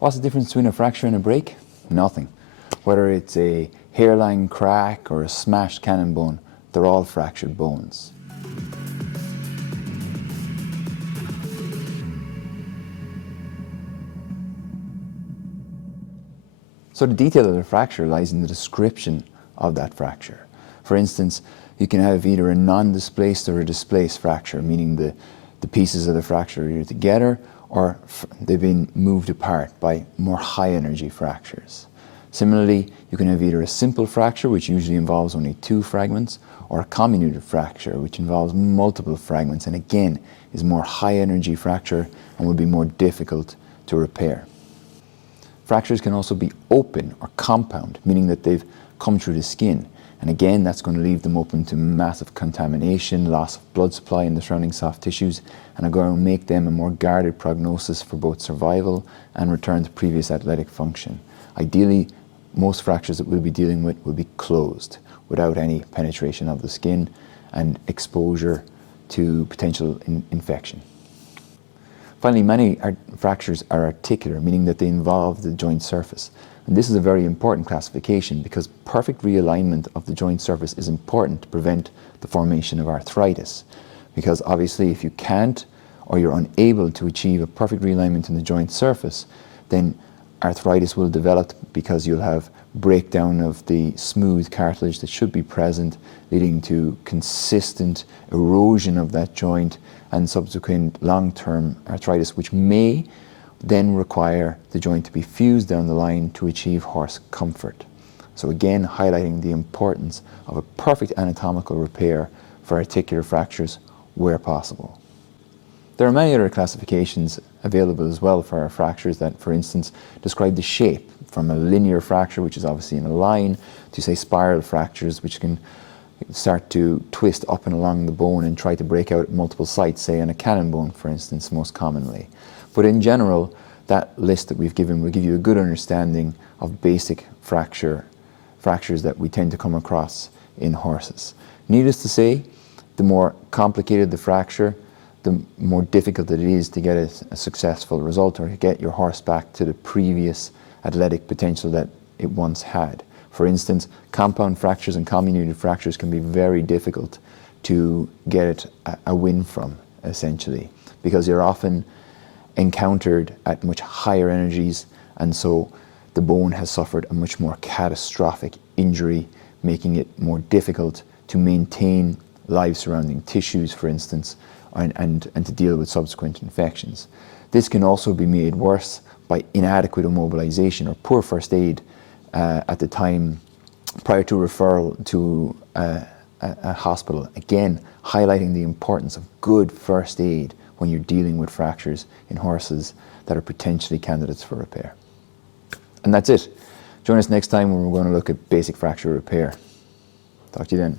What's the difference between a fracture and a break? Nothing. Whether it's a hairline crack or a smashed cannon bone, they're all fractured bones. So the detail of the fracture lies in the description of that fracture. For instance, you can have either a non-displaced or a displaced fracture, meaning the pieces of the fracture are either together or they've been moved apart by more high energy fractures. Similarly, you can have either a simple fracture, which usually involves only 2 fragments, or a comminuted fracture, which involves multiple fragments and again is more high energy fracture and will be more difficult to repair. Fractures can also be open or compound, meaning that they've come through the skin. And again, that's going to leave them open to massive contamination, loss of blood supply in the surrounding soft tissues, and are going to make them a more guarded prognosis for both survival and return to previous athletic function. Ideally, most fractures that we'll be dealing with will be closed, without any penetration of the skin and exposure to potential infection. Finally, many fractures are articular, meaning that they involve the joint surface. And this is a very important classification because perfect realignment of the joint surface is important to prevent the formation of arthritis. Because obviously if you can't or you're unable to achieve a perfect realignment in the joint surface, then arthritis will develop because you'll have breakdown of the smooth cartilage that should be present, leading to consistent erosion of that joint and subsequent long-term arthritis, which may then require the joint to be fused down the line to achieve horse comfort. So again, highlighting the importance of a perfect anatomical repair for articular fractures where possible. There are many other classifications available as well for our fractures that, for instance, describe the shape, from a linear fracture, which is obviously in a line, to say spiral fractures, which can start to twist up and along the bone and try to break out at multiple sites, say on a cannon bone, for instance, most commonly. But in general, that list that we've given will give you a good understanding of basic fractures that we tend to come across in horses. Needless to say, the more complicated the fracture, the more difficult it is to get a successful result or to get your horse back to the previous athletic potential that it once had. For instance, compound fractures and comminuted fractures can be very difficult to get a win from, essentially, because they're often encountered at much higher energies, and so the bone has suffered a much more catastrophic injury, making it more difficult to maintain live surrounding tissues, for instance, and to deal with subsequent infections. This can also be made worse by inadequate immobilization or poor first aid at the time prior to referral to a hospital. Again, highlighting the importance of good first aid when you're dealing with fractures in horses that are potentially candidates for repair. And that's it. Join us next time when we're going to look at basic fracture repair. Talk to you then.